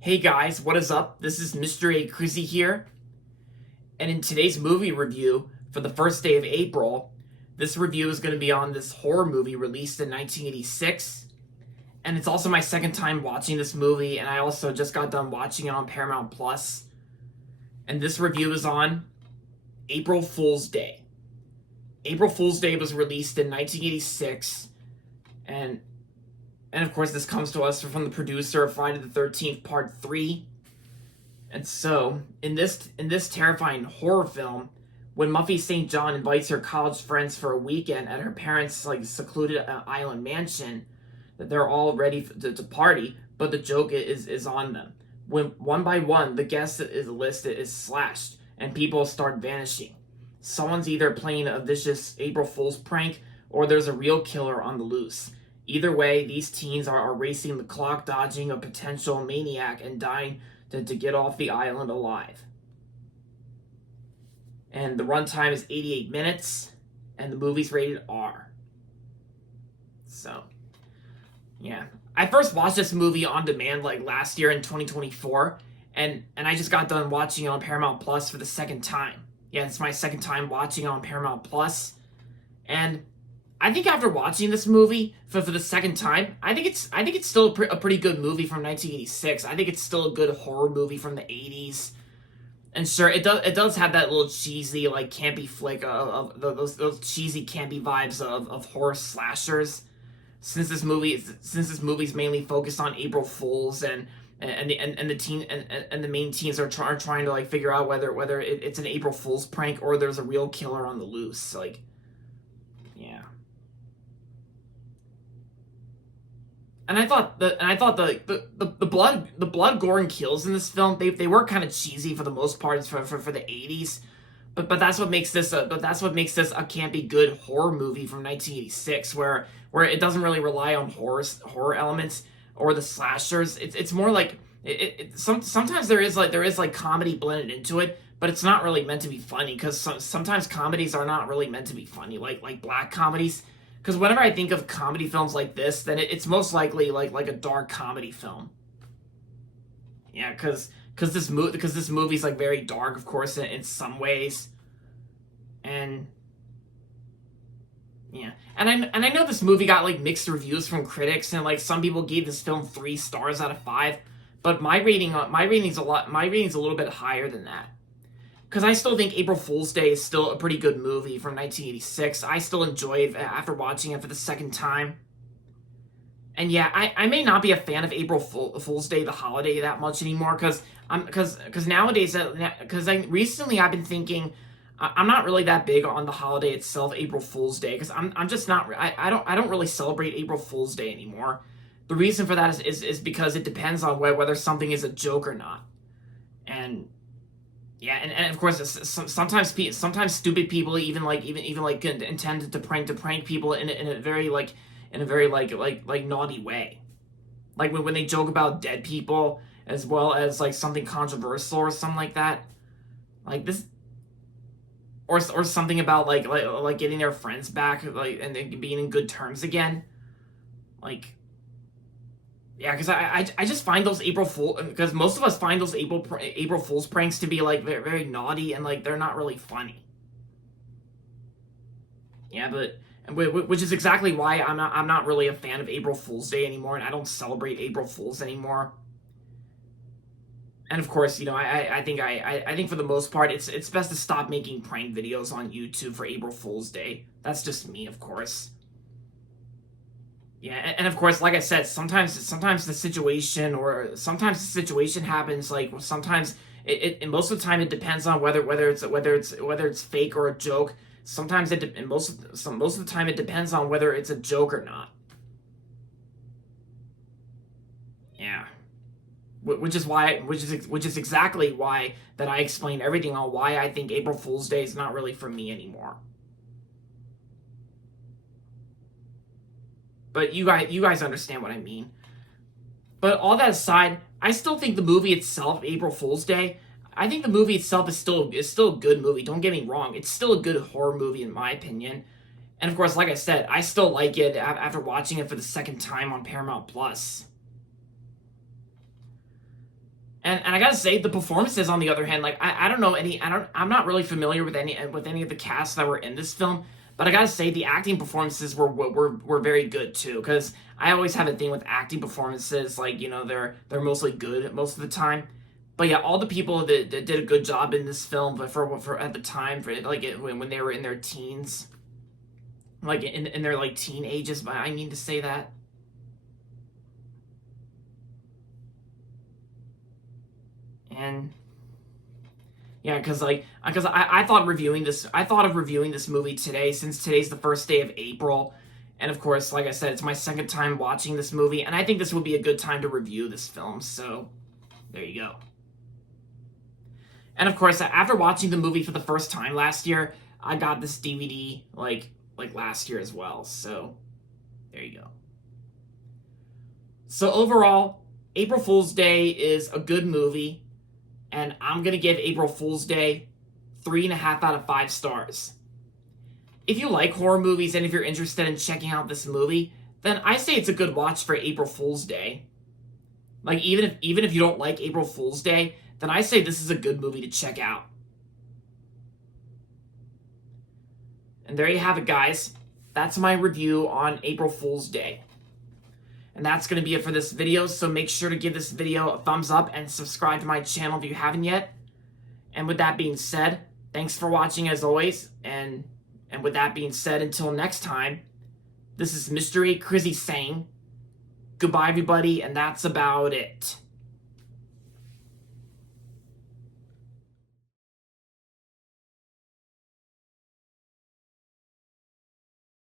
Hey guys, what is up? This is Mr. A. Crizzy here, and in today's movie review for the first day of April, this review is going to be on this horror movie released in 1986, and it's also my second time watching this movie, and I also just got done watching it on Paramount Plus, and this review is on April Fool's Day. April Fool's Day was released in 1986, and of course, this comes to us from the producer of Friday the 13th Part 3. And so, in this terrifying horror film, when Muffy St. John invites her college friends for a weekend at her parents' secluded island mansion, that they're all ready to party, but the joke is on them. When one by one the guest list is slashed and people start vanishing. Someone's either playing a vicious April Fool's prank or there's a real killer on the loose. Either way, these teens are racing the clock, dodging a potential maniac and dying to get off the island alive. And the runtime is 88 minutes, and the movie's rated R. So, yeah. I first watched this movie on demand last year in 2024, and I just got done watching it on Paramount Plus for the second time. Yeah, it's my second time watching it on Paramount Plus, and I think after watching this movie for the second time, I think it's still a pretty good movie from 1986. I think it's still a good horror movie from the 80s. And sure, it does have that little cheesy campy flick of those cheesy campy vibes of horror slashers. Since this movie's mainly focused on April Fools and the main teens are trying to figure out whether it's an April Fool's prank or there's a real killer on the loose. Yeah. And I thought the blood, gore, and kills in this film they were kind of cheesy for the most part for the 80s, but that's what makes this a campy good horror movie from 1986 where it doesn't really rely on horror elements or the slashers. It's more like sometimes there is comedy blended into it, but it's not really meant to be funny because sometimes comedies are not really meant to be funny like black comedies. Because whenever I think of comedy films like this, then it's most likely like a dark comedy film. Yeah, because this movie's very dark, of course, in some ways, and yeah, and I know this movie got mixed reviews from critics, and some people gave this film 3 stars out of 5, but my rating's a little bit higher than that. Because I still think April Fool's Day is still a pretty good movie from 1986. I still enjoy it after watching it for the second time. And yeah, I may not be a fan of April Fool's Day, the holiday, that much anymore. Because nowadays, recently I've been thinking I'm not really that big on the holiday itself, April Fool's Day. Because I'm just not. I don't really celebrate April Fool's Day anymore. The reason for that is because it depends on whether something is a joke or not. And yeah, and of course, sometimes stupid people even intend to prank people in a very naughty way, like when they joke about dead people as well as something controversial or something like that, like this, or something about getting their friends back and being in good terms again, like. Yeah, because I just find those because most of us find those April Fool's pranks to be very, very naughty and they're not really funny. Yeah, which is exactly why I'm not really a fan of April Fool's Day anymore, and I don't celebrate April Fools anymore. And of course, I think for the most part it's best to stop making prank videos on YouTube for April Fool's Day. That's just me, of course. Yeah, and of course, like I said, sometimes the situation happens. Sometimes and most of the time it depends on whether it's fake or a joke. Sometimes most of the time it depends on whether it's a joke or not. Yeah, which is exactly why that I explain everything on why I think April Fool's Day is not really for me anymore. But you guys understand what I mean. But all that aside, I still think the movie itself, April Fool's Day, I think the movie itself is still a good movie. Don't get me wrong; it's still a good horror movie in my opinion. And of course, like I said, I still like it after watching it for the second time on Paramount Plus. And I gotta say, the performances, on the other hand, like I don't know any, I'm not really familiar with any of the cast that were in this film, but I gotta say the acting performances were very good too. Because I always have a thing with acting performances, like they're mostly good most of the time. But yeah, all the people that did a good job in this film, but for at the time, for like when they were in their teens, like in their like teen ages, but I mean to say that. And yeah, because I thought reviewing this, I thought of reviewing this movie today, since today's the first day of April, and of course, like I said, it's my second time watching this movie, and I think this would be a good time to review this film. So there you go. And of course, after watching the movie for the first time last year, I got this DVD like last year as well. So there you go. So overall, April Fool's Day is a good movie, and I'm gonna give April Fool's Day 3.5 out of 5 stars. If you like horror movies and if you're interested in checking out this movie, then I say it's a good watch for April Fool's Day. Like even if you don't like April Fool's Day, then I say this is a good movie to check out. And there you have it, guys. That's my review on April Fool's Day. And that's going to be it for this video, so make sure to give this video a thumbs up and subscribe to my channel if you haven't yet. And with that being said, thanks for watching as always, and with that being said, until next time, this is Mr. A. Crizzy saying goodbye, everybody, and that's about it.